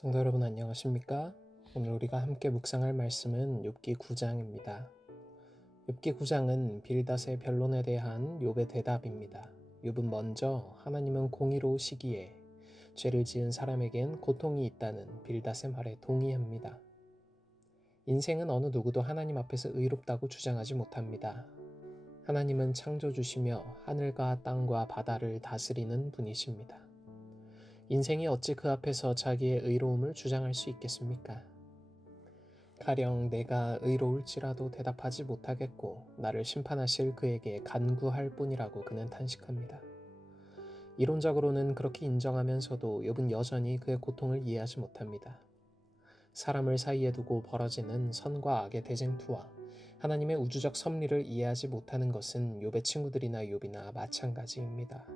성도 여러분 안녕하십니까? 오늘 우리가 함께 묵상할 말씀은 욥기 9장입니다. 욥기 9장은 빌닷의 변론에 대한 욥의 대답입니다. 욥은 먼저 하나님은 공의로우시기에 죄를 지은 사람에겐 고통이 있다는 빌닷의 말에 동의합니다. 인생은 어느 누구도 하나님 앞에서 의롭다고 주장하지 못합니다. 하나님은 창조주시며 하늘과 땅과 바다를 다스리는 분이십니다. 인생이 어찌 그 앞에서 자기의 의로움을 주장할 수 있겠습니까? 가령 내가 의로울지라도 대답하지 못하겠고 나를 심판하실 그에게 간구할 뿐이라고 그는 탄식합니다. 이론적으로는 그렇게 인정하면서도 욥은 여전히 그의 고통을 이해하지 못합니다. 사람을 사이에 두고 벌어지는 선과 악의 대쟁투와 하나님의 우주적 섭리를 이해하지 못하는 것은 욥의 친구들이나 욥이나 마찬가지입니다.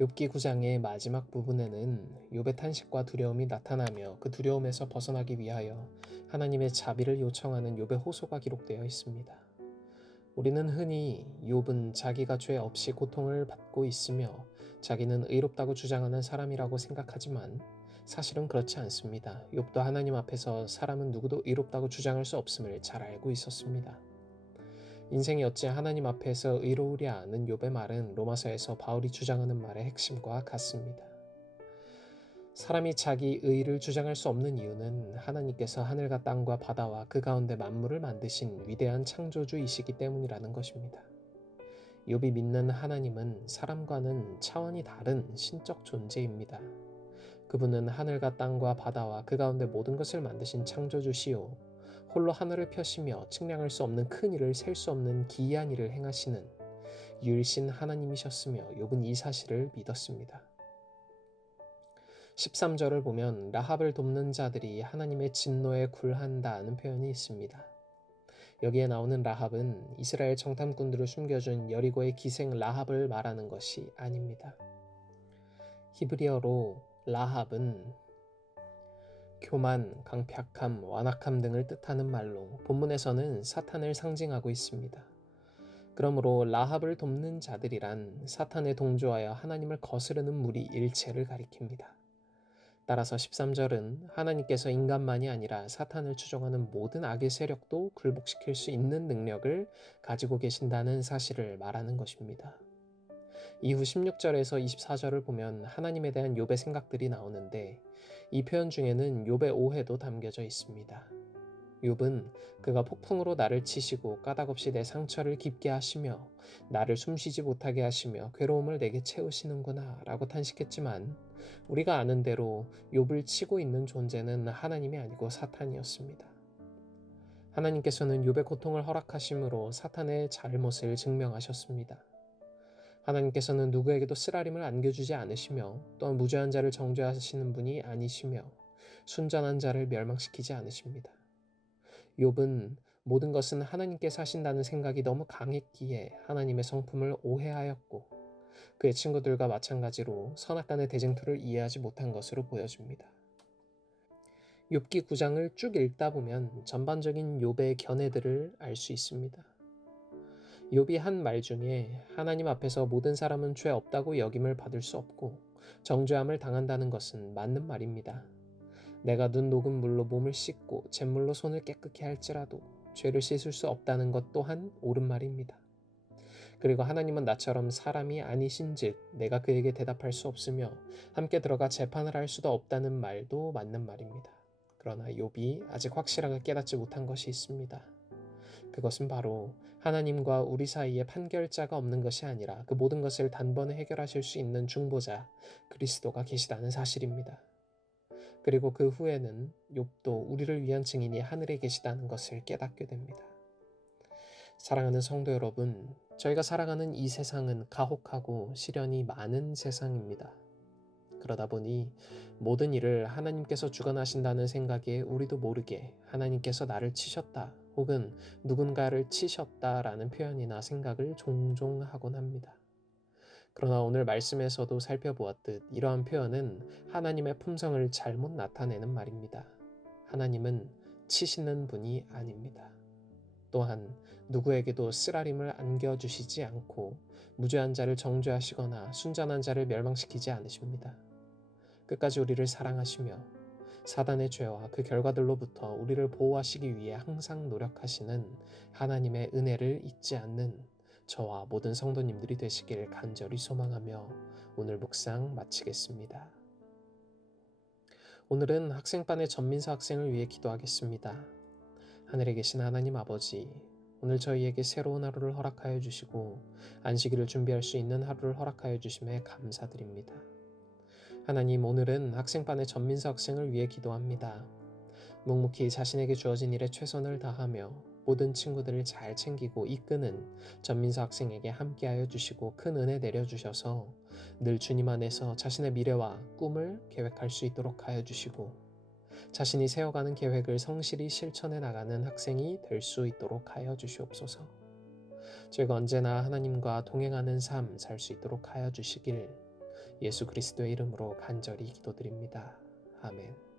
욥기 9장의 마지막 부분에는 욥의 탄식과 두려움이 나타나며 그 두려움에서 벗어나기 위하여 하나님의 자비를 요청하는 욥의 호소가 기록되어 있습니다. 우리는 흔히 욥은 자기가 죄 없이 고통을 받고 있으며 자기는 의롭다고 주장하는 사람이라고 생각하지만 사실은 그렇지 않습니다. 욥도 하나님 앞에서 사람은 누구도 의롭다고 주장할 수 없음을 잘 알고 있었습니다. 인생이 어찌 하나님 앞에서 의로우랴는 욥의 말은 로마서에서 바울이 주장하는 말의 핵심과 같습니다. 사람이 자기 의를 주장할 수 없는 이유는 하나님께서 하늘과 땅과 바다와 그 가운데 만물을 만드신 위대한 창조주이시기 때문이라는 것입니다. 욥이 믿는 하나님은 사람과는 차원이 다른 신적 존재입니다. 그분은 하늘과 땅과 바다와 그 가운데 모든 것을 만드신 창조주시요 홀로 하늘을 펴시며 측량할 수 없는 큰 일을 셀 수 없는 기이한 일을 행하시는 유일신 하나님이셨으며 욥은 이 사실을 믿었습니다. 13절을 보면 라합을 돕는 자들이 하나님의 진노에 굴한다는 표현이 있습니다. 여기에 나오는 라합은 이스라엘 정탐꾼들을 숨겨준 여리고의 기생 라합을 말하는 것이 아닙니다. 히브리어로 라합은 교만, 강팍함, 완악함 등을 뜻하는 말로 본문에서는 사탄을 상징하고 있습니다. 그러므로 라합을 돕는 자들이란 사탄에 동조하여 하나님을 거스르는 무리 일체를 가리킵니다. 따라서 13절은 하나님께서 인간만이 아니라 사탄을 추종하는 모든 악의 세력도 굴복시킬 수 있는 능력을 가지고 계신다는 사실을 말하는 것입니다. 이후 16절에서 24절을 보면 하나님에 대한 욥의 생각들이 나오는데 이 표현 중에는 욥의 오해도 담겨져 있습니다. 욥은 그가 폭풍으로 나를 치시고 까닭없이 내 상처를 깊게 하시며 나를 숨쉬지 못하게 하시며 괴로움을 내게 채우시는구나 라고 탄식했지만 우리가 아는 대로 욥을 치고 있는 존재는 하나님이 아니고 사탄이었습니다. 하나님께서는 욥의 고통을 허락하심으로 사탄의 잘못을 증명하셨습니다. 하나님께서는 누구에게도 쓰라림을 안겨주지 않으시며 또한 무죄한 자를 정죄하시는 분이 아니시며 순전한 자를 멸망시키지 않으십니다. 욥은 모든 것은 하나님께서 하신다는 생각이 너무 강했기에 하나님의 성품을 오해하였고 그의 친구들과 마찬가지로 선악간의 대쟁투를 이해하지 못한 것으로 보여집니다. 욥기 9장을 쭉 읽다 보면 전반적인 욥의 견해들을 알 수 있습니다. 욥이 한 말 중에 하나님 앞에서 모든 사람은 죄 없다고 여김을 받을 수 없고 정죄함을 당한다는 것은 맞는 말입니다. 내가 눈 녹은 물로 몸을 씻고 잿물로 손을 깨끗게 할지라도 죄를 씻을 수 없다는 것 또한 옳은 말입니다. 그리고 하나님은 나처럼 사람이 아니신즉 내가 그에게 대답할 수 없으며 함께 들어가 재판을 할 수도 없다는 말도 맞는 말입니다. 그러나 욥이 아직 확실하게 깨닫지 못한 것이 있습니다. 그것은 바로 하나님과 우리 사이에 판결자가 없는 것이 아니라 그 모든 것을 단번에 해결하실 수 있는 중보자 그리스도가 계시다는 사실입니다. 그리고 그 후에는 욥도 우리를 위한 증인이 하늘에 계시다는 것을 깨닫게 됩니다. 사랑하는 성도 여러분, 저희가 살아가는 이 세상은 가혹하고 시련이 많은 세상입니다. 그러다 보니 모든 일을 하나님께서 주관하신다는 생각에 우리도 모르게 하나님께서 나를 치셨다 혹은 누군가를 치셨다라는 표현이나 생각을 종종 하곤 합니다. 그러나 오늘 말씀에서도 살펴보았듯 이러한 표현은 하나님의 품성을 잘못 나타내는 말입니다. 하나님은 치시는 분이 아닙니다. 또한 누구에게도 쓰라림을 안겨주시지 않고 무죄한 자를 정죄하시거나 순전한 자를 멸망시키지 않으십니다. 끝까지 우리를 사랑하시며 사단의 죄와 그 결과들로부터 우리를 보호하시기 위해 항상 노력하시는 하나님의 은혜를 잊지 않는 저와 모든 성도님들이 되시길 간절히 소망하며 오늘 묵상 마치겠습니다. 오늘은 학생반의 전민서 학생을 위해 기도하겠습니다. 하늘에 계신 하나님 아버지, 오늘 저희에게 새로운 하루를 허락하여 주시고 안식일을 준비할 수 있는 하루를 허락하여 주심에 감사드립니다. 하나님, 오늘은 학생반의 전민서 학생을 위해 기도합니다. 묵묵히 자신에게 주어진 일에 최선을 다하며 모든 친구들을 잘 챙기고 이끄는 전민서 학생에게 함께하여 주시고 큰 은혜 내려주셔서 늘 주님 안에서 자신의 미래와 꿈을 계획할 수 있도록 하여 주시고 자신이 세워가는 계획을 성실히 실천해 나가는 학생이 될 수 있도록 하여 주시옵소서. 저희가 언제나 하나님과 동행하는 삶 살 수 있도록 하여 주시길 예수 그리스도의 이름으로 간절히 기도드립니다. 아멘.